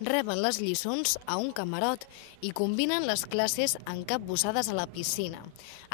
Reben les lliçons a un camarot i combinen les classes encapbussades a la piscina.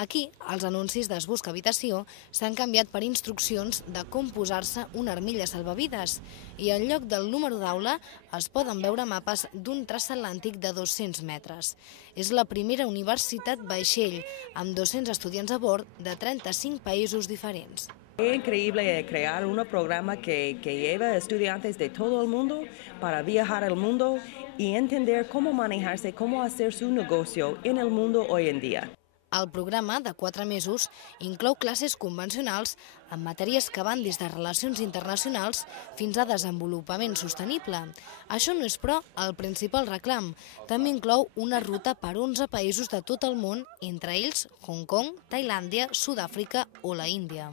Aquí, els anuncis d'Es Busca Habitació s'han canviat per instruccions de com posar-se una armilla salvavides i en lloc del número d'aula es poden veure mapes d'un transatlàntic de 200 metres. És la primera universitat vaixell amb 200 estudiants a bord de 35 països diferents. Es increíble crear un programa que lleva a estudiantes de todo el mundo para viajar al mundo y entender cómo manejarse, cómo hacer su negocio en el mundo hoy en día. El programa, de 4 mesos, inclou classes convencionals en matèries que van des de relacions internacionals fins a desenvolupament sostenible. Això no és, però, el principal reclam. També inclou una ruta per 11 països de tot el món, entre ells Hong Kong, Tailàndia, Sud-àfrica o la Índia.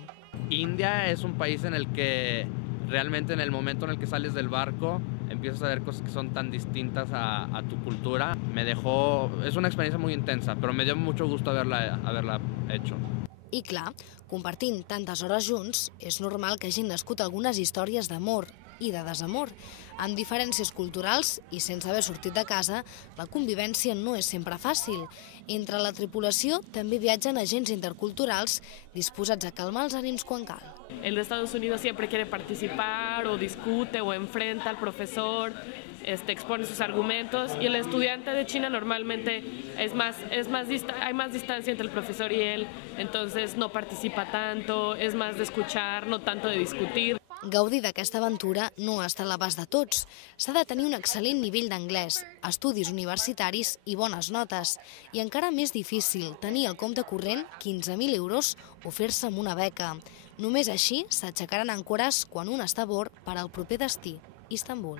India es un país en el que realmente en el momento en el que sales del barco empiezas a ver cosas que son tan distintas a tu cultura. Es una experiencia muy intensa, pero me dio mucho gusto haberla hecho. I clar, compartint tantes hores junts, és normal que hagin nascut algunes històries d'amor i de desamor. Amb diferències culturals i sense haver sortit de casa, la convivència no és sempre fàcil. Entre la tripulació també viatgen agents interculturals disposats a calmar els ànims quan cal. El de Estados Unidos siempre quiere participar o discute o enfrenta al profesor, expone sus argumentos, y el estudiante de China normalmente hay más distancia entre el profesor y él, entonces no participa tanto, es más de escuchar, no tanto de discutir. Gaudir d'aquesta aventura no està a l'abast de tots. S'ha de tenir un excel·lent nivell d'anglès, estudis universitaris i bones notes. I encara més difícil, tenir al compte corrent 15.000 euros o fer-se amb una beca. Només així s'aixecaran àncores quan un està a bord per al proper destí, Istanbul.